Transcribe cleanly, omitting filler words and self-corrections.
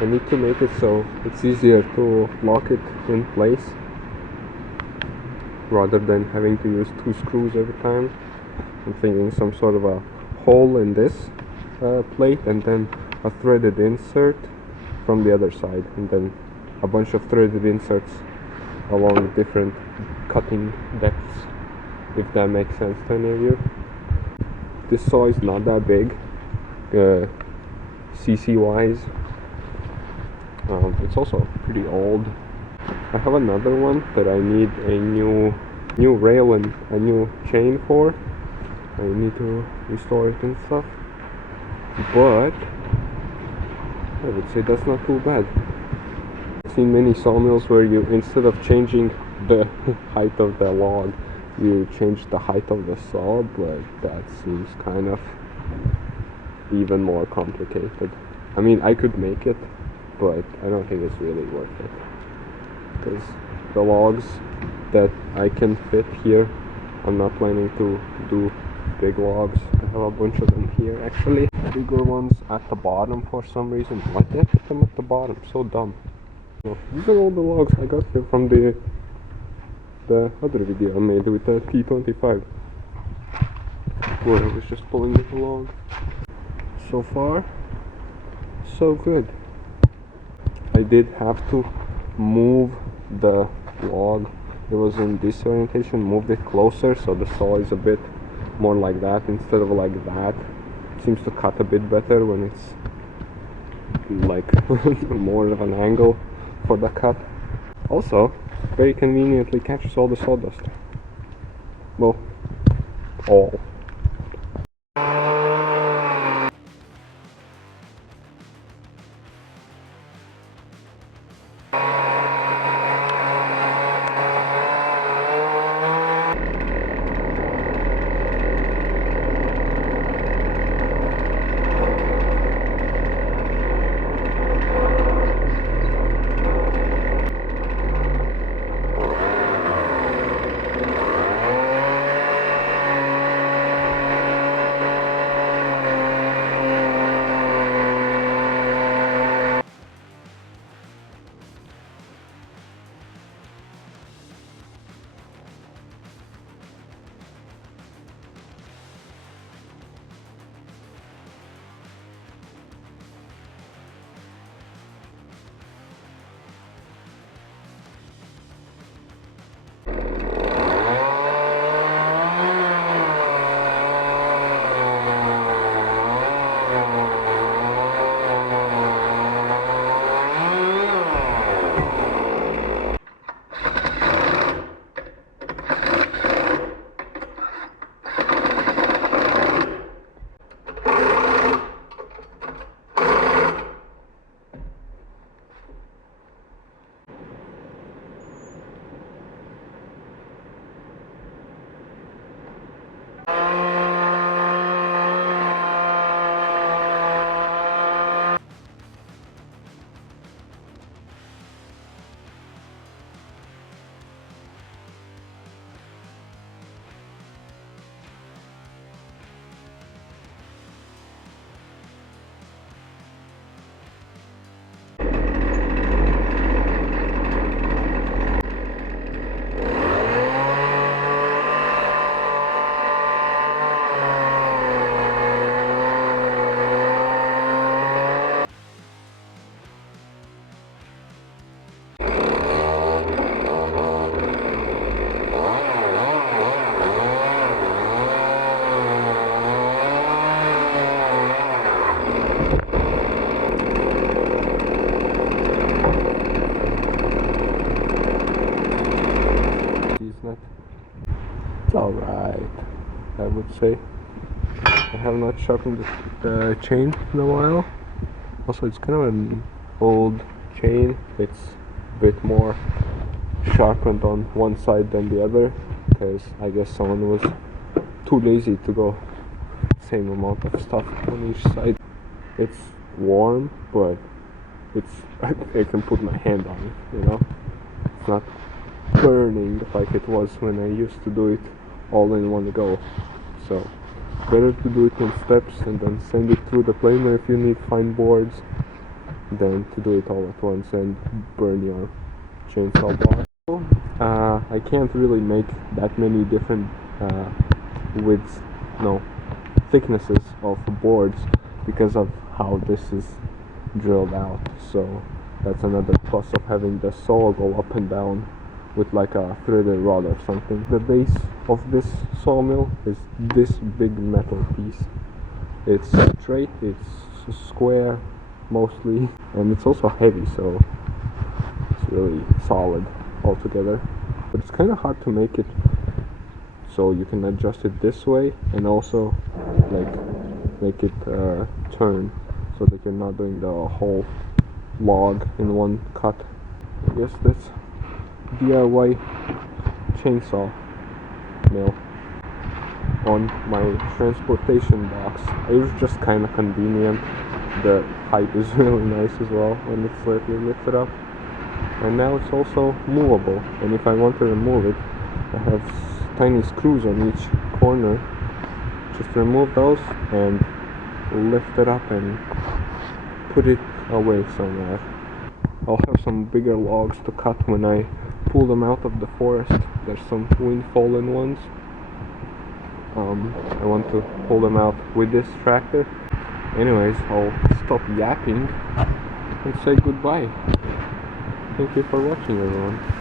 I need to make it so it's easier to lock it in place rather than having to use 2 screws every time. I'm thinking some sort of a hole in this plate and then a threaded insert from the other side, and then a bunch of threaded inserts along different cutting depths, if that makes sense to any of you. This saw is not that big cc wise. It's also pretty old. I have another one that I need a new rail and a new chain for. I need to restore it and stuff, but I would say that's not too bad. I've seen many sawmills where you, instead of changing the height of the log, you change the height of the saw, but that seems kind of even more complicated. I mean, I could make it, but I don't think it's really worth it, because the logs that I can fit here, I'm not planning to do big logs. I have a bunch of them here actually. Bigger ones at the bottom for some reason. Why did I put them at the bottom? So dumb. So, these are all the logs I got here from the other video I made with the T25, where I was just pulling it along. So far, so good. I did have to move the log. It was in this orientation, moved it closer so the saw is a bit more like that instead of like that. It seems to cut a bit better when it's like more of an angle for the cut. Also, very conveniently catches all the sawdust. Well, all. It's alright, I would say. I have not sharpened the chain in a while. Also, it's kind of an old chain. It's a bit more sharpened on one side than the other, because I guess someone was too lazy to go same amount of stuff on each side. It's warm, but I can put my hand on it, you know? It's not burning like it was when I used to do it all in one go. So better to do it in steps and then send it through the planer if you need fine boards. than to do it all at once and burn your chainsaw bar. I can't really make that many different widths, no, thicknesses of boards because of how this is drilled out. So that's another plus of having the saw go up and down with like a threaded rod or something. The base of this sawmill is this big metal piece. It's straight, it's square mostly, and it's also heavy, so it's really solid altogether. But it's kind of hard to make it so you can adjust it this way and also like make it turn so that you're not doing the whole log in one cut. I guess that's DIY chainsaw mill on my transportation box. It was just kind of convenient. The height is really nice as well when it's slightly lifted up, and now it's also movable, and if I want to remove it, I have tiny screws on each corner. Just remove those and lift it up and put it away somewhere. I'll have some bigger logs to cut when I pull them out of the forest. There's some wind fallen ones. I want to pull them out with this tractor. Anyways, I'll stop yapping and say goodbye. Thank you for watching, everyone.